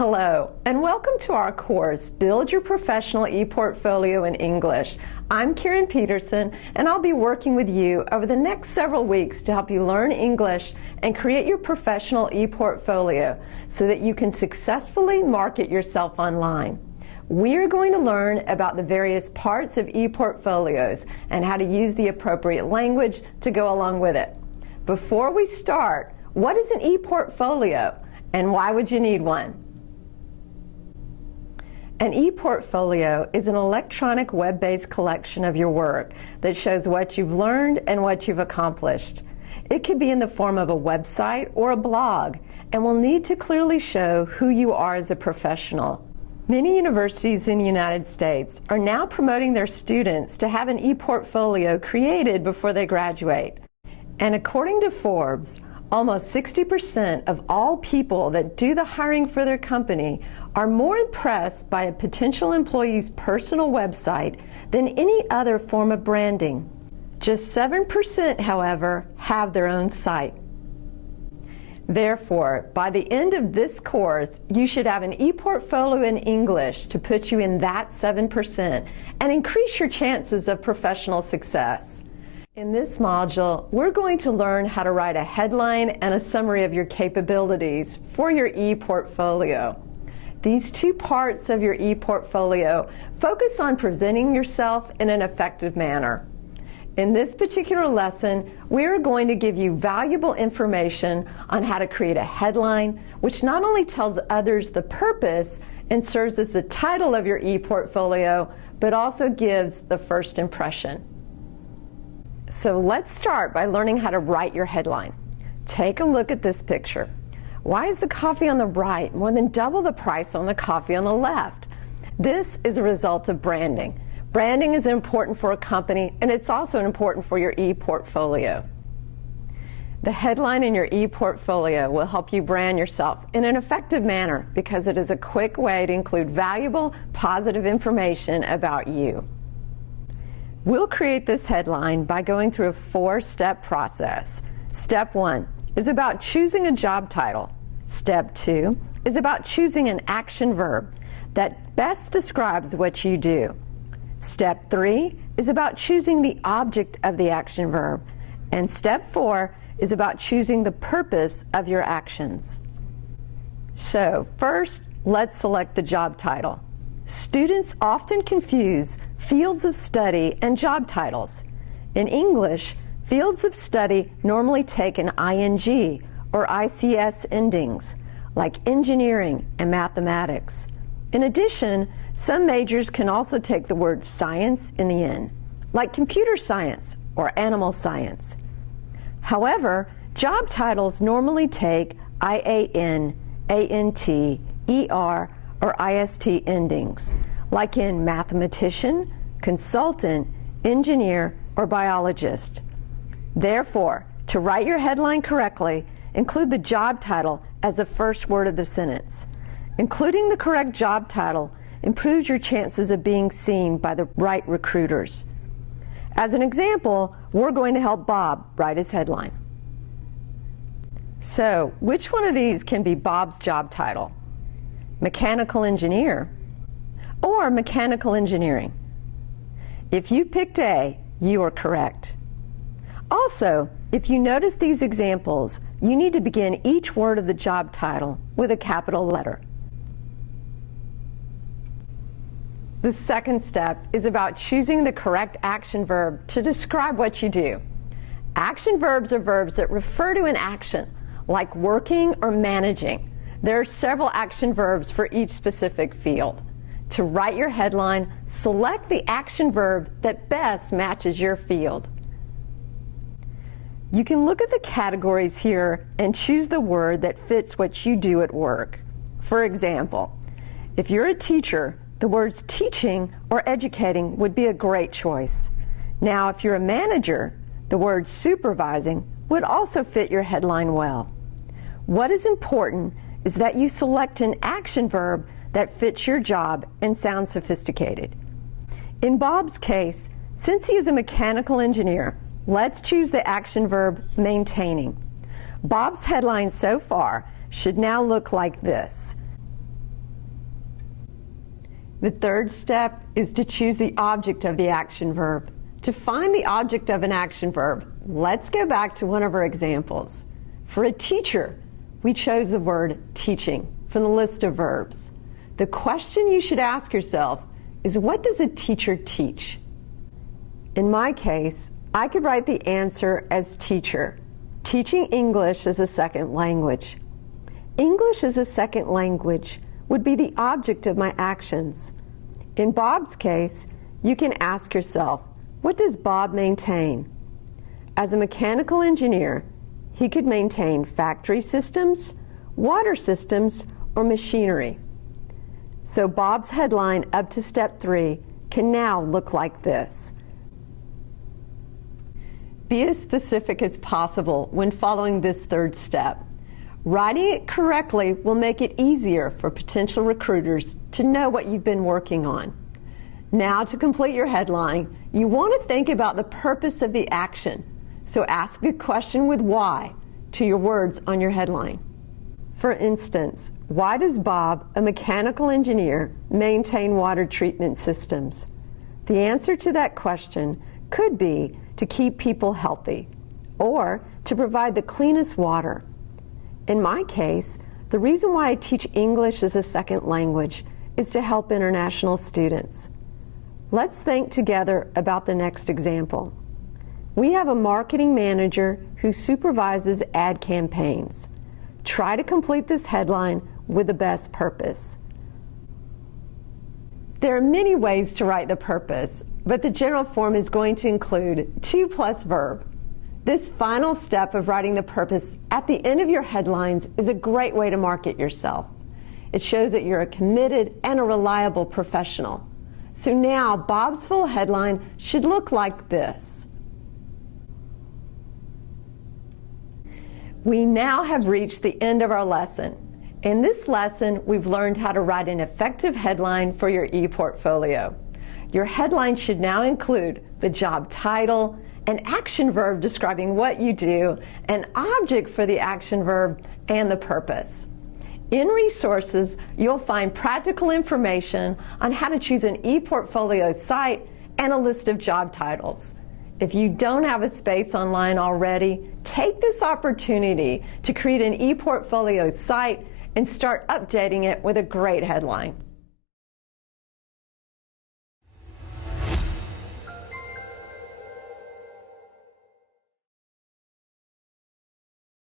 Hello, and welcome to our course, Build Your Professional ePortfolio in English. I'm Karen Peterson, and I'll be working with you over the next several weeks to help you learn English and create your professional ePortfolio so that you can successfully market yourself online. We're going to learn about the various parts of ePortfolios and how to use the appropriate language to go along with it. Before we start, what is an ePortfolio, and why would you need one? An ePortfolio is an electronic web-based collection of your work that shows what you've learned and what you've accomplished. It could be in the form of a website or a blog and will need to clearly show who you are as a professional. Many universities in the United States are now promoting their students to have an ePortfolio created before they graduate. And according to Forbes, almost 60% of all people that do the hiring for their company are more impressed by a potential employee's personal website than any other form of branding. Just 7%, however, have their own site. Therefore, by the end of this course, you should have an ePortfolio in English to put you in that 7% and increase your chances of professional success. In this module, we're going to learn how to write a headline and a summary of your capabilities for your ePortfolio. These two parts of your ePortfolio focus on presenting yourself in an effective manner. In this particular lesson, we are going to give you valuable information on how to create a headline, which not only tells others the purpose and serves as the title of your ePortfolio, but also gives the first impression. So let's start by learning how to write your headline. Take a look at this picture. Why is the coffee on the right more than double the price on the coffee on the left? This is a result of branding. Branding is important for a company, and it's also important for your ePortfolio. The headline in your ePortfolio will help you brand yourself in an effective manner because it is a quick way to include valuable, positive information about you. We'll create this headline by going through a 4-step process. Step 1 is about choosing a job title. Step 2 is about choosing an action verb that best describes what you do. Step 3 is about choosing the object of the action verb. And step 4 is about choosing the purpose of your actions. So first, let's select the job title. Students often confuse fields of study and job titles. In English, fields of study normally take an ing or ICS endings, like engineering and mathematics. In addition, some majors can also take the word science in the end, like computer science or animal science. However, job titles normally take IAN, ANT, ER, or IST endings, like in mathematician, consultant, engineer, or biologist. Therefore, to write your headline correctly, include the job title as the first word of the sentence. Including the correct job title improves your chances of being seen by the right recruiters. As an example, we're going to help Bob write his headline. So, which one of these can be Bob's job title? Mechanical engineer or mechanical engineering? If you picked A, you are correct. Also, if you notice these examples, you need to begin each word of the job title with a capital letter. The second step is about choosing the correct action verb to describe what you do. Action verbs are verbs that refer to an action, like working or managing. There are several action verbs for each specific field. To write your headline, select the action verb that best matches your field. You can look at the categories here and choose the word that fits what you do at work. For example, if you're a teacher, the words teaching or educating would be a great choice. Now, if you're a manager, the word supervising would also fit your headline well. What is important is that you select an action verb that fits your job and sounds sophisticated. In Bob's case, since he is a mechanical engineer, let's choose the action verb maintaining. Bob's headline so far should now look like this. The third step is to choose the object of the action verb. To find the object of an action verb, let's go back to one of our examples. For a teacher, we chose the word teaching from the list of verbs. The question you should ask yourself is, what does a teacher teach? In my case, I could write the answer as teacher, teaching English as a second language. English as a second language would be the object of my actions. In Bob's case, you can ask yourself, what does Bob maintain? As a mechanical engineer, he could maintain factory systems, water systems, or machinery. So Bob's headline up to step 3 can now look like this. Be as specific as possible when following this third step. Writing it correctly will make it easier for potential recruiters to know what you've been working on. Now, to complete your headline, you want to think about the purpose of the action. So ask the question with why to your words on your headline. For instance, why does Bob, a mechanical engineer, maintain water treatment systems? The answer to that question could be to keep people healthy or to provide the cleanest water. In my case, the reason why I teach English as a second language is to help international students. Let's think together about the next example. We have a marketing manager who supervises ad campaigns. Try to complete this headline with the best purpose. There are many ways to write the purpose, but the general form is going to include to plus verb. This final step of writing the purpose at the end of your headlines is a great way to market yourself. It shows that you're a committed and a reliable professional. So now Bob's full headline should look like this. We now have reached the end of our lesson. In this lesson, we've learned how to write an effective headline for your ePortfolio. Your headline should now include the job title, an action verb describing what you do, an object for the action verb, and the purpose. In resources, you'll find practical information on how to choose an ePortfolio site and a list of job titles. If you don't have a space online already, take this opportunity to create an ePortfolio site and start updating it with a great headline.